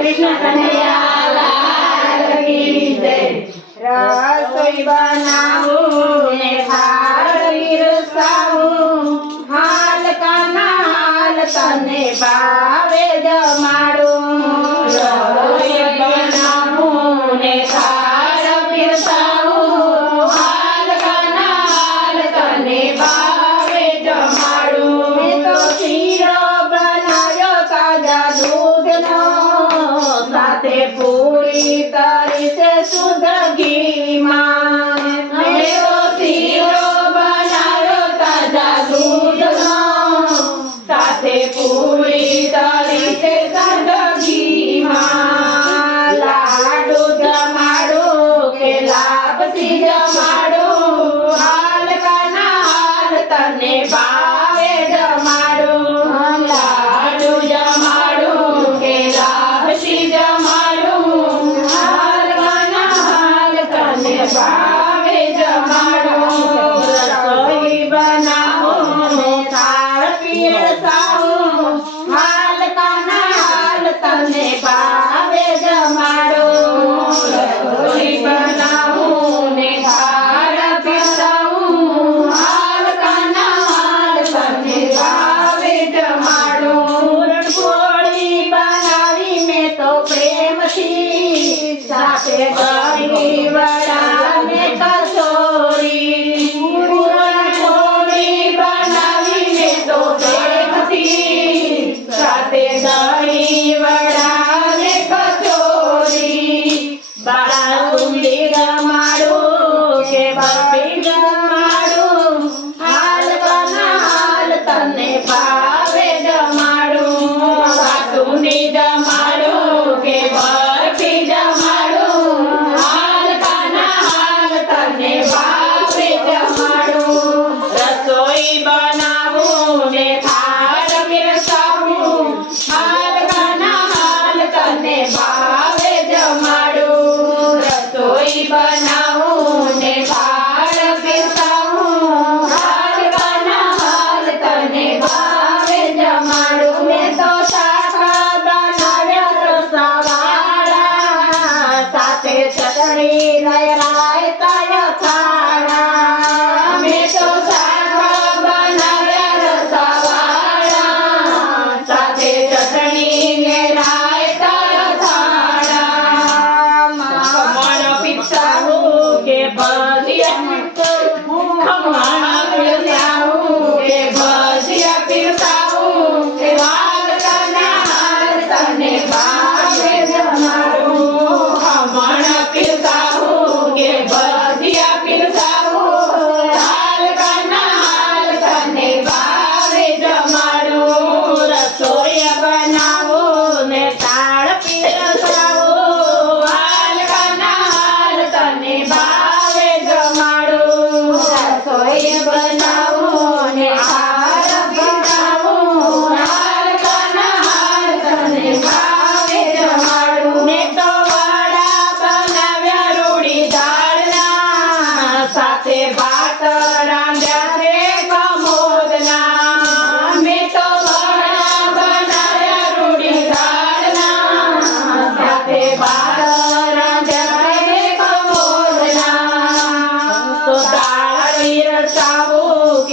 कृष्ण कन्हैया लाल की जय। रसोई बनाऊँ ने हाल का नाल तने बाप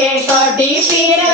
Okay, so deep breathing.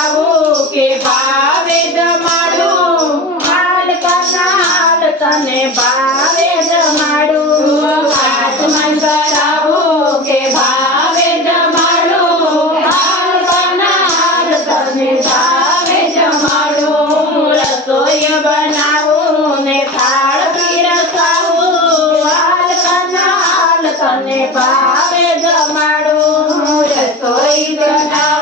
બાહુ કે ભાવે જમાડું હાલ કનાલ તને ભાવે જમાડું હાથ મન કરાવો કે ભાવે જમાડું હાલ કનાલ તને ભાવે જમાડું રસોઈ બનાવું ને થાળ પીરસાવું હાલ કનાલ તને ભાવે જમાડું રસોઈ બનાવું